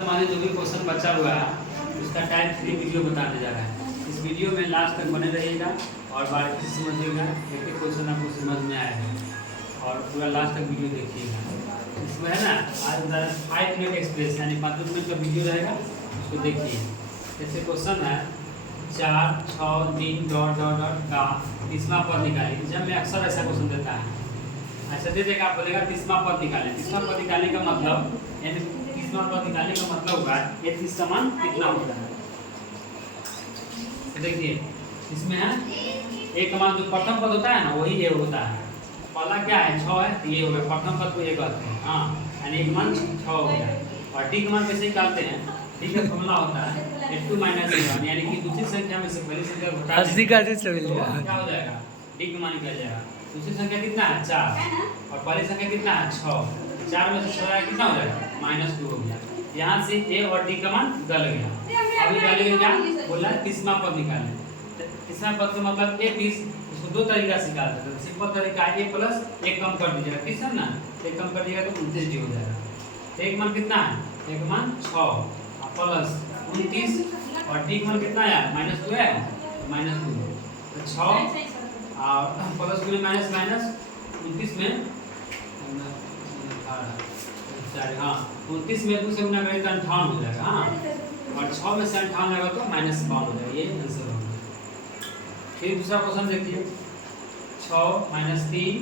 हमारे जो भी क्वेश्चन बचा हुआ है उसका टाइप 3 वीडियो बताने जा रहा है। इस वीडियो में लास्ट तक बने रहिएगा और बारीकी से समझिएगा, एक एक क्वेश्चन आपको समझ में आएगा और पूरा लास्ट तक वीडियो देखिएगा। इसमें है ना आज 5 मिनट एक्सप्रेस यानी 5 मिनट का वीडियो रहेगा, उसको देखिए। जैसे क्वेश्चन है 4, 6, 3 डॉट डॉट डॉट का 30वां पद निकालिए। जब में अक्सर ऐसा क्वेश्चन देता है, ऐसा दे देगा, आप बोलेगा 30वां पद निकालें। 30वां पद निकालने का मतलब यानी 30वां पद निकालने का मतलब होगा ये 30 का मान कितना होता है। देखिए इसमें है एक मान जो प्रथम पद होता है ना वही ये होता है। पहला क्या है 6 है, तो ये हो गया प्रथम पद को ये कहते हैं। हाँ यानी एक मान 6 हो गया। और डी का मान कैसे निकालते हैं, डी का फॉर्मूला होता है 2 - 1 यानी कि दूसरी संख्या में से पहली संख्या घटा दें तो क्या हो जाएगा, डी का मान निकल जाएगा। दूसरी संख्या कितना है 4 और पहली संख्या कितना है 6। 4 में से 6 कितना हो जाएगा -2 हो गया। यहाँ से ए और डी का मान गल गया। अभी निकालेंगे क्या बोला 30वां पद निकालें। 30वां पद का मतलब ए 30, इसको दो तरीका से निकाल सकते हैं। सिंपल तरीका ए प्लस 1 कम कर दीजिएगा, 30 है ना, 1 कम कर दीजिएगा तो 29 डी हो जाएगा। तो एक मान कितना है, एक मान 6 प्लस 29 और डी मान कितना है -2 है, -2 तो 6 और प्लस में माइनस 29 में हाँ 29 में 2 से गुना करें तो 58 हो जाएगा। हाँ और 6 में से 58 लगा तो -52 हो जाएगा। ये आंसर होगा। फिर दूसरा क्वेश्चन देखिए 6 - 3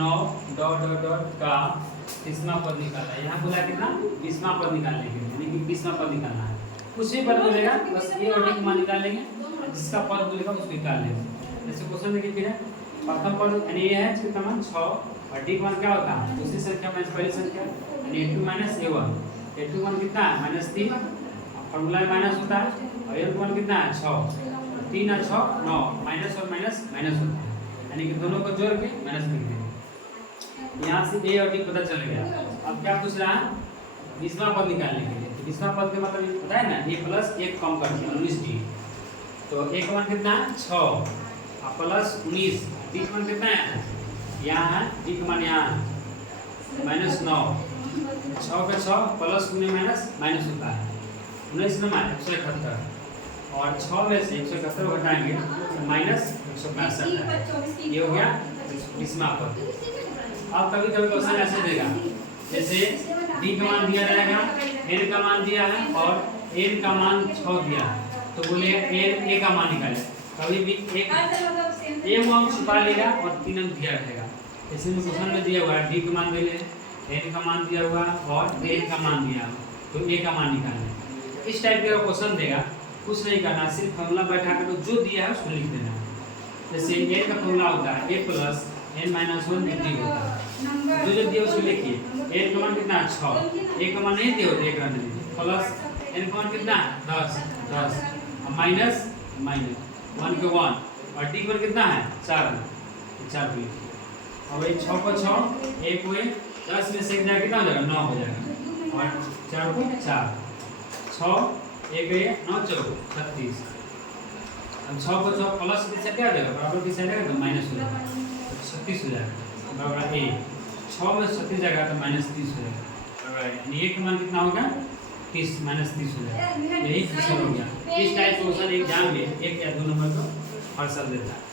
9 डॉट डॉट डॉट का 30वां पद निकालना है। यहाँ बोला कितना 20वां पद निकालने के लिए, यानी कि 20वां पद निकालना है। कुछ भी पद बोलेगा बस ए और डी का मान निकाल लेंगे, जिसका पद बोलेगा उसको निकाल लेंगे। जैसे क्वेश्चन देखिए फिर है प्रथम पद यानी ये है जिसका मान 6 और डी का मान क्या होता है दूसरी संख्या में पहली संख्या यानी a2 - a1। a2 मान कितना है -3 फॉर्मूला में माइनस होता है और a1 मान कितना है 6। 3 और 6 9 माइनस और माइनस माइनस होता है, यानी कि दोनों को जोड़ के माइनस लिख देंगे। यहाँ से a और d पता चल गया। अब क्या पूछ रहा है 20वां पद निकालने के लिए। 20वां पद का मतलब पता है ना a प्लस 1 कम कर दिया 19d। तो a का मान कितना है 6 प्लस 19, डी का मान कितना है यहाँ है, डी का मान यहाँ है -9। 6 पे 6 प्लस 19 माइनस माइनस होता है 19 में 171 और 6 में से 171 घटाएंगे तो -165 है। ये हो गया 20वां पद। अब कभी कभी क्वेश्चन ऐसे देगा जैसे डी का मान दिया जाएगा, एन का मान दिया है और एन का मान 6 दिया है, तो बोले एन ए का मान निकाले। कभी भी एक अंक छुपा लेगा और 3 अंक दिया रहेगा। जैसे में क्वेश्चन में दिया हुआ है डी का मान दे ले, एन का मान दिया हुआ और एन का मान दिया तो ए का मान निकालना। इस टाइप का क्वेश्चन देगा, कुछ नहीं करना, सिर्फ फॉर्मूला बैठा कर जो दिया है उसको लिख देना। जैसे एन का फॉर्मूला होता है a प्लस n - 1 डी होता है। जो दिया उसको लिखिए। एन का मान कितना है 6, ए का मान नहीं दिया होता, एक रन दीजिए प्लस एन का मान कितना है 10 माइनस 1 के 1 और डी पर कितना है 4 को लिखिए। अब ये 6 को 6 1 को 10 में से जाए कितना हो जाएगा 9 हो जाएगा और 4 को 4 6 1 9 4 36। अब 6 को 6 प्लस के साथ क्या हो जाएगा बराबर के साथ आएगा तो माइनस हो जाएगा तो 36 हो जाएगा बराबर ए। 6 में 36 जाएगा तो -30 हो जाएगा बराबर यानी ए का मान कितना होगा 30 -30 हो जाएगा। यही क्वेश्चन हो गया। इस टाइप क्वेश्चन एग्जाम में 1 या 2 नंबर को हर साल देता है।